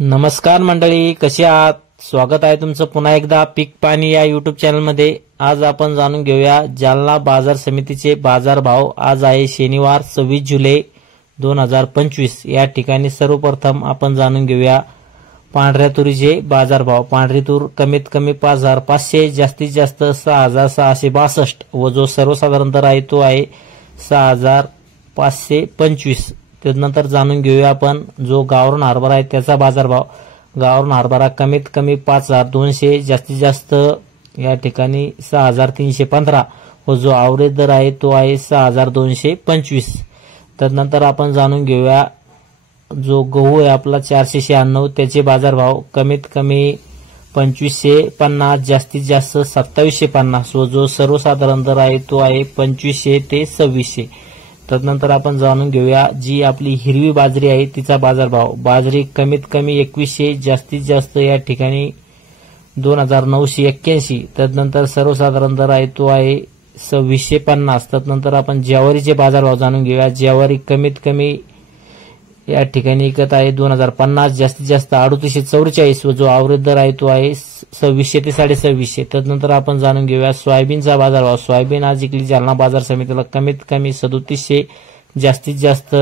नमस्कार मंडळी, कसे आहात? स्वागत आहे तुमचं पुन्हा एकदा पीक पाणी या यूट्यूब चॅनलमध्ये। आज आपण जाणून घेऊया जालना बाजार समितीचे बाजारभाव। आज आहे शनिवार 26 जुलै 2025। या ठिकाणी सर्वप्रथम आपण जाणून घेऊया पांढऱ्या तुरीचे बाजारभाव। पांढरी तूर कमीत कमी 5500, जास्तीत जास्त 6662 व जो सर्वसाधारण दर आहे तो आहे 6525। त्यानंतर जाणून घेऊया आपण जो गावरान हरभरा आहे त्याचा बाजारभाव। गावरान हरभरा कमीत कमी 5200, जास्तीत जास्त या ठिकाणी 6315 व जो आवरेज दर आहे तो आहे 6225। त्यानंतर आपण जाणून घेऊया जो गहू आहे आपला 496, त्याचे बाजारभाव कमीत कमी 2550, जास्तीत जास्त 2750 व जो सर्वसाधारण दर आहे तो आहे 2500 ते 2600। त्यानंतर आपण जाणून घेऊया जी आपली हिरवी बाजरी आहे तिचा बाजारभाव। बाजरी कमीत कमी 2100, जास्तीत जास्त या ठिकाणी 2981। त्यानंतर सर्वसाधारण दर आहे तो आहे 2650। त्यानंतर आपण ज्वारीचे बाजारभाव जाणून घेऊया। ज्वारी कमीत कमी या ठिकाणी विकत आहे 2050, जास्तीत जास्त 3844 व जो आवरेज दर आहे तो आहे 2600 ते 2650। त्यानंतर आपण जाणून घेऊया सोयाबीनचा बाजारभाव। सोयाबीन आज विकली जालना बाजार समितीला कमीत कमी 3700, जास्तीत जास्त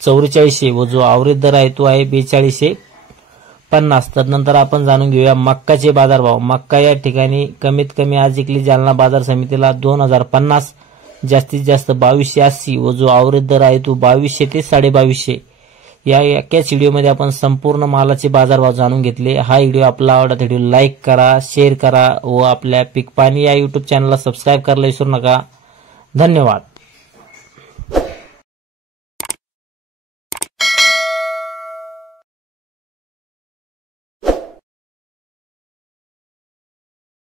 4400 व जो आवरेज दर आहे तो आहे 4250। त्यानंतर आपण जाणून घेऊया मक्काचे बाजारभाव। मक्का या ठिकाणी कमीत कमी आज विकली जालना बाजार समितीला 2050, जास्तीत जास्त 2280 व जो आवरेज दर आहे तो 2200 ते 2250। या एकाच व्हिडिओमध्ये आपण संपूर्ण मालाचे बाजारभाव जाणून घेतले। हा व्हिडिओ आपला आवडला तर व्हिडिओ लाईक करा, शेअर करा व आपल्या पीक पाणी या यूट्यूब चॅनलला सबस्क्राइब करायला विसरू नका। धन्यवाद।